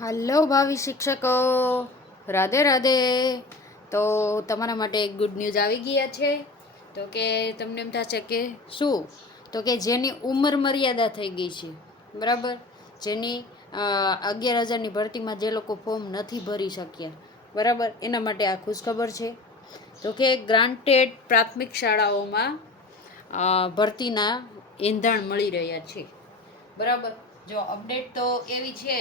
Hello ભાવિ શિક્ષકો, રાધે રાધે. તો તમારા માટે એક ગુડ ન્યૂઝ આવી ગયા છે. તો કે તમને એમ થશે કે શું, તો કે જેની ઉંમર મર્યાદા થઈ ગઈ છે, બરાબર, જેની 11,000ની ભરતીમાં જે લોકો ફોર્મ નથી ભરી શક્યા, બરાબર, એના માટે આ ખુશખબર છે. તો કે ગ્રાન્ટેડ પ્રાથમિક શાળાઓમાં ભરતીના એંધાણ મળી રહ્યા છે, બરાબર. જો અપડેટ તો એવી છે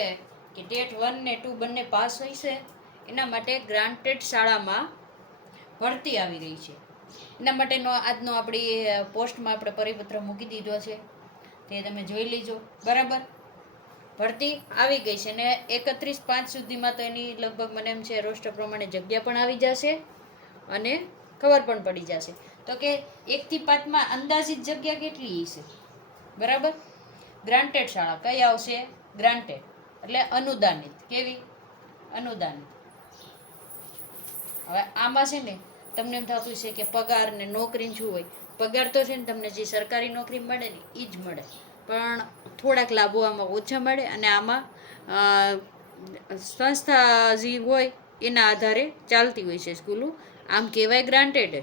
કે ટેટ 1 ને 2 બંને પાસ હોય છે, એના માટે ગ્રાન્ટેડ શાળામાં ભરતી આવી રહી છે. એના માટેનો આજનો આપણી પોસ્ટમાં આપણે પરિપત્ર મૂકી દીધો છે, તે તમે જોઈ લીજો, બરાબર. ભરતી આવી ગઈ છે ને 31/5 સુધીમાં તો એની લગભગ મને એમ છે રોસ્ટર પ્રમાણે જગ્યા પણ આવી જશે અને ખબર પણ પડી જશે. તો કે 1 થી 5માં અંદાજિત જગ્યા કેટલી હશે, બરાબર. ગ્રાન્ટેડ શાળા કઈ આવશે? ગ્રાન્ટેડ એટલે અનુદાનિત. કેવી? અનુદાનિત. હવે આમાં છે ને તમને એમ થતું છે કે પગાર ને નોકરી શું હોય. પગાર તો છે ને તમને જે સરકારી નોકરી મળે ને એ જ મળે, પણ થોડાક લાભો આમાં ઓછા મળે અને આમાં સંસ્થા જે હોય એના આધારે ચાલતી હોય છે સ્કૂલો. આમ કહેવાય ગ્રાન્ટેડ,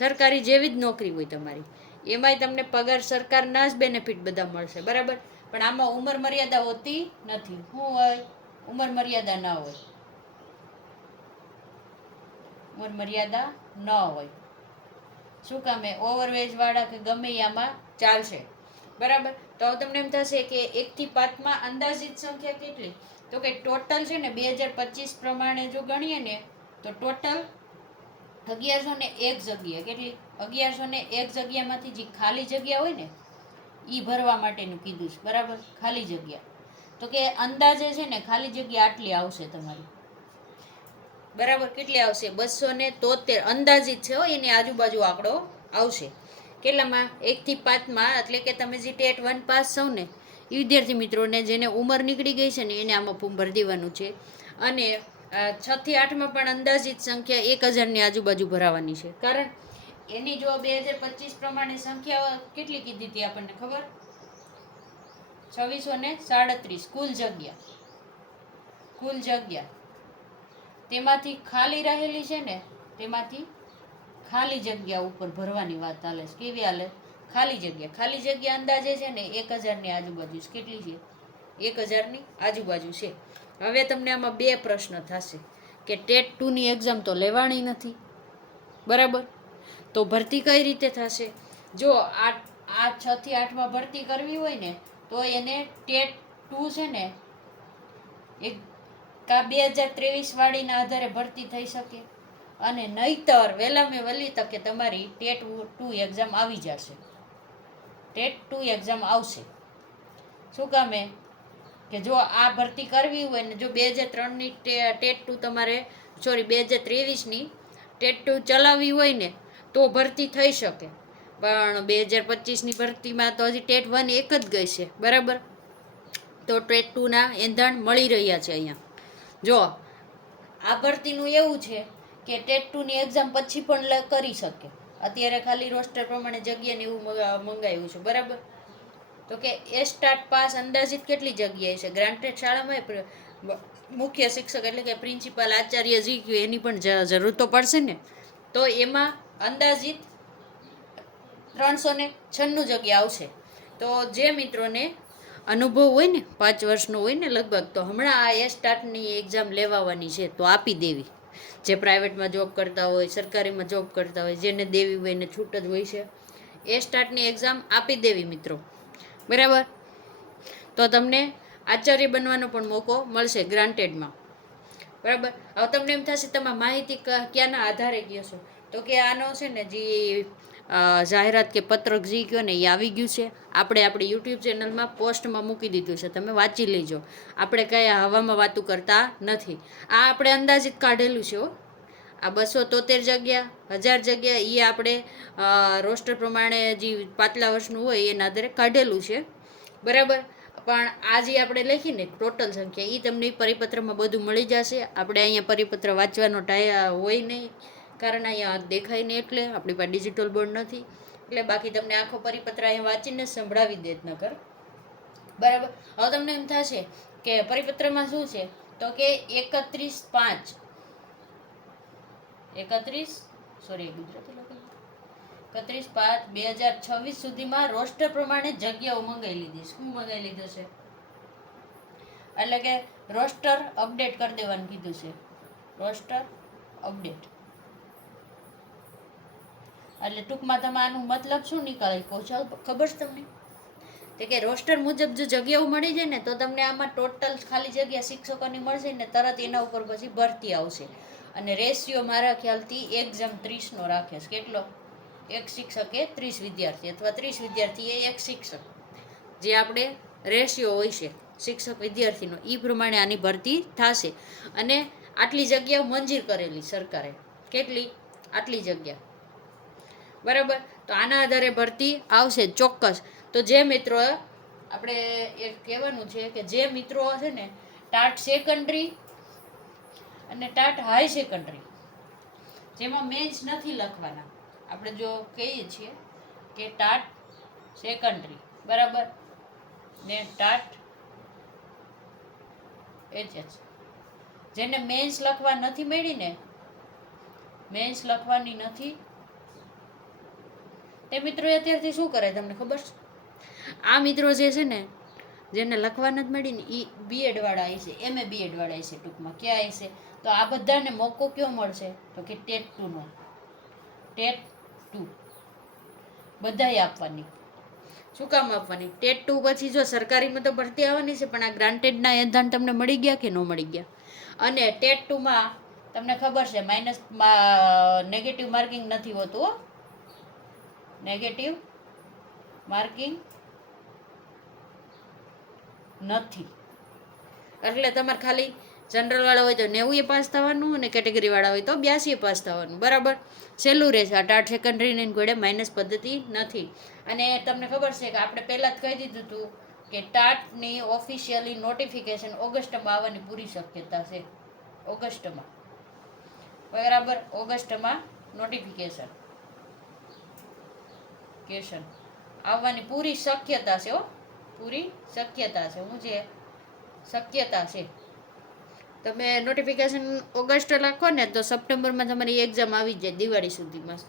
સરકારી જેવી જ નોકરી હોય તમારી. એમાંય તમને પગાર સરકારના જ બેનિફિટ બધા મળશે, બરાબર. પણ આમાં ઉંમર મર્યાદા હોતી નથી. શું હોય? ઉંમર મર્યાદા ન હોય. ઉંમર મર્યાદા ન હોય. શું કામે? ઓવરવેજ વાળા કે ગમે આમાં ચાલશે, બરાબર. તો તમને એમ થશે કે 1 થી 5માં અંદાજિત સંખ્યા કેટલી? તો કે ટોટલ છે ને 2025 પ્રમાણે જો ગણીએ ને તો ટોટલ 1101 જગ્યા. કેટલી? 1101 જગ્યામાંથી જે ખાલી જગ્યા હોય ને એ ભરવા માટેનું કીધું છે, બરાબર. ખાલી જગ્યા તો કે અંદાજે છે ને ખાલી જગ્યા આટલી આવશે તમારી, બરાબર. કેટલી આવશે? 273 અંદાજિત છે, એની આજુબાજુ આંકડો આવશે. કેટલામાં? 1 થી 5માં. એટલે કે તમે જે ટેટ 1 પાસ છો ને એ વિદ્યાર્થી મિત્રોને જેને ઉંમર નીકળી ગઈ છે ને એને આમાં ફોર્મ ભરી દેવાનું છે. અને 6 થી 8માં પણ અંદાજિત સંખ્યા 1,000ની આજુબાજુ ભરાવાની છે. કારણ એની જો 2025 પ્રમાણે સંખ્યા કેટલી કીધી હતી આપણને ખબર? 2637 કુલ જગ્યા. કુલ જગ્યા તેમાંથી ખાલી રહેલી છે ને, તેમાંથી ખાલી જગ્યા ઉપર ભરવાની વાત ચાલે છે. કેવી હાલે? ખાલી જગ્યા. ખાલી જગ્યા અંદાજે છે ને 1,000ની આજુબાજુ છે. કેટલી છે? 1,000ની આજુબાજુ છે. હવે તમને આમાં બે પ્રશ્ન થશે કે ટેટ 2ની એક્ઝામ તો લેવાની નથી, બરાબર. તો ભરતી કઈ રીતે થશે? જો આ 6 થી 8માં ભરતી કરવી હોય ને તો એને ટેટ 2 છે ને એક 2023 વાળીના આધારે ભરતી થઈ શકે, અને નહીતર વહેલામાં વહેલી તકે તમારી ટેટ 2 એક્ઝામ આવી જશે. ટેટ 2 એક્ઝામ આવશે. શું કામે? કે જો આ ભરતી કરવી હોય ને જો 2003ની ટેટ 2 તમારે 2023ની ટેટ 2 ચલાવવી હોય ને તો ભરતી થઈ શકે. પણ 2025ની ભરતીમાં તો હજી ટેટ 1 એક જ ગઈ છે, બરાબર. તો ટેટ 2ના એંધાણ મળી રહ્યા છે અહીંયા. જો આ ભરતીનું એવું છે કે ટેટ 2ની એક્ઝામ પછી પણ કરી શકે. અત્યારે ખાલી રોસ્ટર પ્રમાણે જગ્યાને એવું મંગાવ્યું છે, બરાબર. તો કે સ્ટાર્ટ પાસ અંદાજિત કેટલી જગ્યાએ છે? ગ્રાન્ટેડ શાળામાં મુખ્ય શિક્ષક એટલે કે પ્રિન્સિપાલ આચાર્ય જી એની પણ જરૂર તો પડશે ને. તો એમાં અંદાજિત 396 જગ્યા આવશે. તો જે મિત્રોને અનુભવ હોય ને 5 વર્ષનો હોય ને લગભગ, તો હમણાં આ સ્ટાર્ટની એક્ઝામ લેવાની છે તો આપી દેવી. જે પ્રાઇવેટમાં જોબ કરતા હોય, સરકારીમાં જોબ કરતા હોય, જેને દેવી હોય એને છૂટ જ હોય છે, એ સ્ટાર્ટની એક્ઝામ આપી દેવી મિત્રો, બરાબર. તો તમને આચાર્ય બનવાનો પણ મોકો મળશે ગ્રાન્ટેડમાં, બરાબર. હવે તમને એમ થશે તમે માહિતી ક્યાંના આધારે કહો છો? તો કે આનો છે ને જે જાહેરાત કે પત્રક જે કહો ને એ આવી ગયું છે. આપણે આપણી યુટ્યુબ ચેનલમાં પોસ્ટમાં મૂકી દીધું છે, તમે વાંચી લેજો. આપણે કયા હવામાં વાતું કરતા નથી. આ આપણે અંદાજિત કાઢેલું છે. આ 273 જગ્યા, 1000 જગ્યા એ આપણે રોસ્ટર પ્રમાણે જે પાછલા વર્ષનું હોય એના આધારે કાઢેલું છે, બરાબર. પણ આ જે આપણે લખીને ટોટલ સંખ્યા એ તમને પરિપત્રમાં બધું મળી જશે. આપણે અહીંયા પરિપત્ર વાંચવાનો ટાઈમ હોય નહીં, કારણ અહીંયા દેખાય નહીં, એટલે આપણી પાસે ડિજિટલ બોર્ડ નથી. એટલે બાકી તમને આખો પરિપત્ર અહીંયા વાંચીને સંભળાવી દે જ નકર, બરાબર. હવે તમને એમ થશે કે પરિપત્રમાં શું છે તો કે 31/5 31/5/2026 સુધીમાં રોસ્ટર પ્રમાણે જગ્યાઓ મંગાવી લીધી. શું મંગાવી લીધું છે? એટલે કે રોસ્ટર અપડેટ કરી દેવાનું કીધું છે. રોસ્ટર અપડેટ એટલે ટૂંકમાં તમે આનું મતલબ શું નીકળે કહો ખબર છે તમને? તો કે રોસ્ટર મુજબ જો જગ્યાઓ મળી જાય ને તો તમને આમાં ટોટલ ખાલી જગ્યા શિક્ષકોની મળશે ને તરત એના ઉપર પછી ભરતી આવશે. અને રેશિયો મારા ખ્યાલથી 1:30 રાખે છે. કેટલો? 1 શિક્ષકે 30 વિદ્યાર્થી અથવા 30 વિદ્યાર્થીએ 1 શિક્ષક, જે આપણે રેશિયો હોય છે શિક્ષક વિદ્યાર્થીનો, એ પ્રમાણે આની ભરતી થશે. અને આટલી જગ્યાઓ મંજૂર કરેલી સરકારે. કેટલી? આટલી જગ્યા. બરાબર. તો આના આધારે ભરતી આવશે ચોક્કસ. તો જે મિત્રો આપણે એક કહેવાનું છે કે જે મિત્રો છે ને ટાટ સેકન્ડરી અને ટાટ હાઈ સેકન્ડરી જેમાં મેન્સ નથી લખવાના, આપણે જો કહીએ છીએ કે ટાટ સેકન્ડરી બરાબર ને ટાટ HH, જેને મેન્સ લખવા નથી મળી ને, મેન્સ લખવાની નથી, તે મિત્રો અત્યારથી શું કરે તમને ખબર છે? આ મિત્રો જે છે ને જેને લખવા નથી મળી ને એ બીએડ વાળા હશે, MA BEd વાળા હશે ટૂંકમાં. ક્યાં હશે? તો આ બધાને મોકો કયો મળશે તો કે ટેટ 2 નો. ટેટ 2 બધાએ આપવાની. શું કામ આપવાની? ટેટ 2 પછી જો સરકારીમાં તો ભરતી આવવાની છે, પણ આ ગ્રાન્ટેડના એધાન તમને મળી ગયા કે ન મળી ગયા? અને ટેટ 2માં તમને ખબર છે માઇનસ નેગેટિવ માર્કિંગ નથી હોતું. નેગેટિવ માર્કિંગ નથી. એટલે તમારે ખાલી જનરલ વાળા હોય તો 90 પાસ થવાનું અને કેટેગરી વાળા હોય તો 82 પાસ થવાનું. બરાબર. સહેલું રહેશે. આ ટાટ સેકન્ડરીની ઘોડે માઇનસ પદ્ધતિ નથી. અને તમને ખબર છે કે આપણે પહેલાં જ કહી દીધું હતું કે ટાટની ઓફિશિયલી નોટિફિકેશન ઓગસ્ટમાં આવવાની પૂરી શક્યતા છે. ઓગસ્ટમાં. બરાબર. ઓગસ્ટમાં નોટિફિકેશન આવવાની પૂરી શક્યતા છે. પૂરી શક્યતા છે. હું જે શક્યતા છે. તમે નોટિફિકેશન ઓગસ્ટ લખો ને તો સપ્ટેમ્બરમાં તમારી એક્ઝામ આવી જાય દિવાળી સુધીમાં.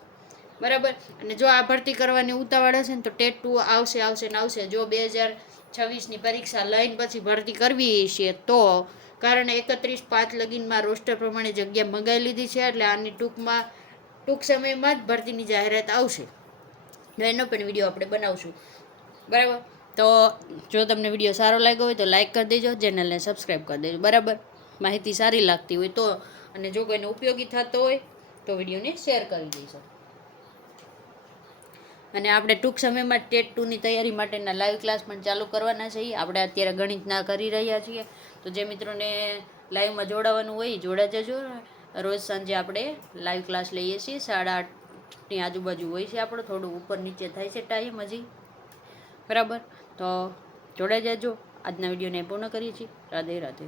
બરાબર. અને જો આ ભરતી કરવાની ઉતાવળ હશે ને તો ટેટ 2 આવશે ને આવશે. જો 2026ની પરીક્ષા લઈને પછી ભરતી કરવી છે તો, કારણ 31/5 લગીનમાં રોસ્ટર પ્રમાણે જગ્યા મંગાવી લીધી છે. એટલે આની ટૂંક સમયમાં જ ભરતીની જાહેરાત આવશે. એનો પણ વિડીયો આપણે બનાવશું. બરાબર. તો જો તમને વિડીયો સારો લાગ્યો હોય તો લાઈક કરી દેજો, ચેનલને સબસ્ક્રાઈબ કરી દેજો. બરાબર. માહિતી સારી લાગતી હોય તો, અને જો કોઈને ઉપયોગી થતો હોય તો વિડીયોને શેર કરી દેજો. અને આપણે ટૂંક સમયમાં ટેટ 2ની તૈયારી માટેના લાઈવ ક્લાસ પણ ચાલુ કરવાના છીએ. આપણે અત્યારે ગણિતના કરી રહ્યા છીએ. તો જે મિત્રોને લાઈવમાં જોડાવાનું હોય જોડા જજો. રોજ સાંજે આપણે લાઈવ ક્લાસ લઈએ છીએ. 8:30ની આજુબાજુ હોય છે. આપણો થોડું ઉપર નીચે થાય છે ટાઈમ હજી. બરાબર. તો જોડાઈ જજો. આજના વિડીયોને પૂર્ણ કરીએ છીએ. રાધે રાધે.